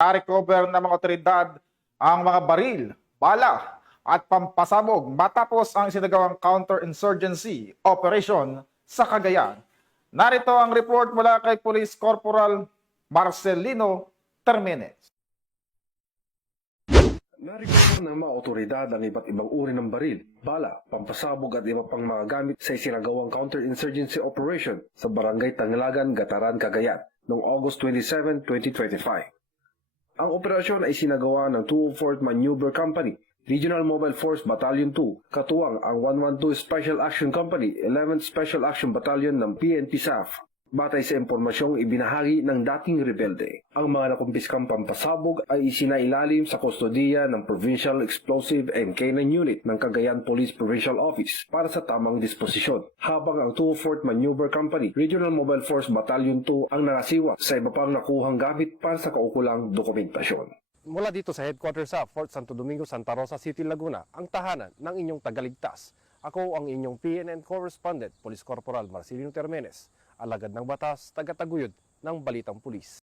Na-recover ng mga otoridad ang mga baril, bala at pampasabog matapos ang sinagawang counter-insurgency operation sa Cagayan. Narito ang report mula kay Police Corporal Marcelino Termenes. Na-recover ng mga otoridad ang iba't ibang uri ng baril, bala, pampasabog at iba pang mga gamit sa isinagawang counter-insurgency operation sa Barangay Tanglagan, Gataran, Cagayan noong August 27, 2025. Ang operasyon ay sinagawa ng 204th Maneuver Company, Regional Mobile Force Battalion 2, katuwang ang 112 Special Action Company, 11th Special Action Battalion ng PNP SAF. Batay sa impormasyong ibinahagi ng dating rebelde, ang mga nakumpiskang pampasabog ay isinailalim sa kustodiya ng Provincial Explosive and K9 Unit ng Cagayan Police Provincial Office para sa tamang disposisyon, habang ang 204th Maneuver Company, Regional Mobile Force Battalion 2 ang nangasiwa sa iba pang nakuhang gamit para sa kaukulang dokumentasyon. Mula dito sa headquarters sa Fort Santo Domingo, Santa Rosa City, Laguna, ang tahanan ng inyong tagaligtas. Ako ang inyong PNN correspondent, Police Corporal Marcelino Termenes, alagad ng batas, tagataguyod ng Balitang Pulis.